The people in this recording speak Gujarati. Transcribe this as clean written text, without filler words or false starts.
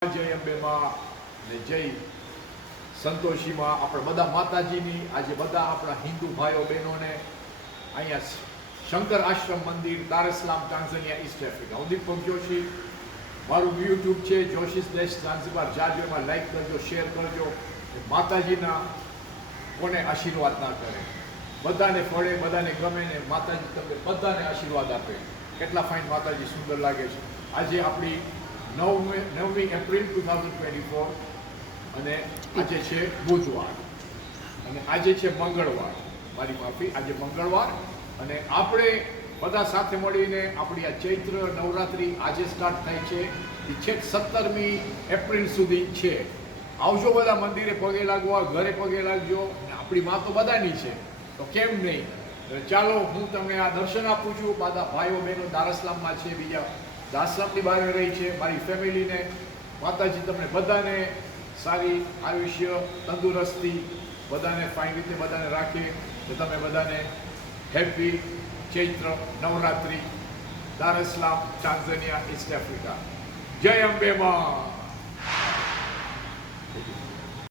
જય અંબે માં ને જય સંતોષીમાં આપણે બધા માતાજીની આજે બધા આપણા હિન્દુ ભાઈઓ બહેનોને અહીંયા શંકર આશ્રમ મંદિર દારસલામ ટાન્ઝાનિયા ઈસ્ટ આફ્રિકા. હું દીપક જોશી, મારું યુટ્યુબ છે જોશીસ દેશ ઝાંઝીબાર. જાજો એમાં લાઈક કરજો, શેર કરજો. માતાજીના કોને આશીર્વાદ ના કરે, બધાને ફળે, બધાને ગમે ને માતાજી તમને બધાને આશીર્વાદ આપે. કેટલા ફાઇન માતાજી સુંદર લાગે છે. આજે આપણી 9મી એપ્રિલ 2024 અને આજે છે બુધવાર અને આજે છે મંગળવાર. મારી માફી, આજે મંગળવાર અને આપણે બધા સાથે મળીને આપણી આ ચૈત્ર નવરાત્રિ આજે સ્ટાર્ટ થાય છે. એ છેક 17મી એપ્રિલ સુધી છે. આવજો બધા મંદિરે પગે લાગવા, ઘરે પગે લાગજો. આપણી માં તો બધાની છે તો કેમ નહીં. ચાલો હું તમને આ દર્શન આપું છું. બધા ભાઈઓ બહેનો દારસલામમાં છે, બીજા દાસલામની બહાર રહી છે. મારી ફેમિલીને માતાજી તમને બધાને સારી આયુષ્ય, તંદુરસ્તી, બધાને ફાઇન રીતે બધાને રાખે. તો તમે બધાને હેપી ચૈત્ર નવરાત્રિ દારસલામ ટાન્ઝાનિયા ઈસ્ટ આફ્રિકા. જય અંબે માં.